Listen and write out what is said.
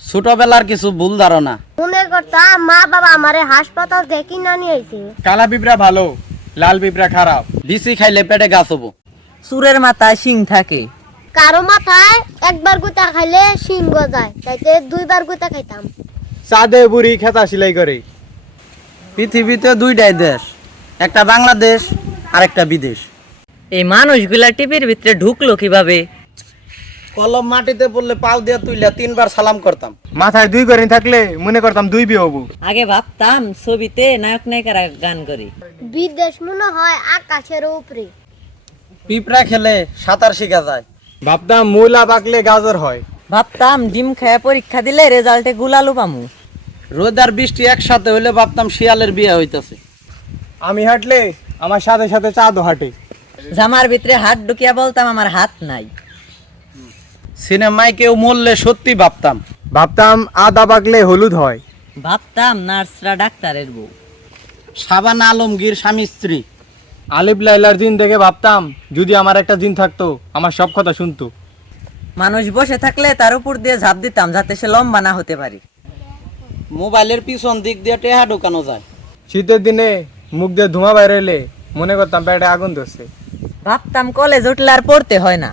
ছোটবেলার কিছু ভুল ধারণা। মনে করতাম মা বাবা আমারে হাসপাতাল দেখি না নিয়ে আইছে। কালা পিঁপড়া ভালো, লাল পিঁপড়া খারাপ। বিসি খাইলে পেটে গাছ হবো। চুরের মাথায় শিং থাকে। কারো মাথায় একবার গুতা খাইলে শিং গজায়, তাইতে দুইবার গুতা খাইতাম। চাঁদে বুড়ি খেতা সেলাই করে। পৃথিবীতে দুইটাই দেশ, একটা বাংলাদেশ আর একটা বিদেশ। এই মানুষগুলা টিভির ভিতরে ঢুকলো কিভাবে? কলম মাটিতে পড়লে পাও দিয়ে তুইলা 3বার সালাম করতাম। মাথায় দুই করে থাকলে মনে করতাম দুই বিয়ে হবো। আগে ভাবতাম ছবিতে নায়ক নায়িকারা গান করে। বিদেশ মনে হয় আকাশের উপরে। পিঁপড়া খেলে সাঁতার শিখা যায়। ভাবতাম মূলা পাকলে গাজর হয়। ভাবতাম ডিম খেয়ে পরীক্ষা দিলে রেজাল্টে গুলালু পামু। রোদ আর বৃষ্টি একসাথে হইলে ভাবতাম শিয়ালের বিয়ে হইতাছে। আমি হাঁটলে আমার সাথে সাথে চাঁদও হাঁটে। জামার ভিতরে হাত ঢুকিয়া বলতাম আমার হাত নাই। সিনেমায় কেউ মরলে সত্যি ভাবতাম। ভাবতাম আদা পাকলে হলুদ হয়। ভাবতাম নার্সরা ডাক্তারের বউ। শাবানা আলমগীর স্বামী স্ত্রী। আলিফ লাইলার জিন দেখে ভাবতাম যদি আমার একটা জিন থাকতো আমার সব কথা শুনতো। মানুষ বসে থাকলে তার উপর দিয়ে ঝাঁপ দিতাম যাতে সে লম্বা না হতে পারে। মোবাইলের পিছন দিক দিয়ে টেহা ঢুকানো যায়। শীতের দিনে মুখ দিয়ে ধোঁয়া বাইরে এলে মনে করতাম পেটে আগুন ধরছে। ভাবতাম কলেজ উঠলে আর পড়তে হয় না।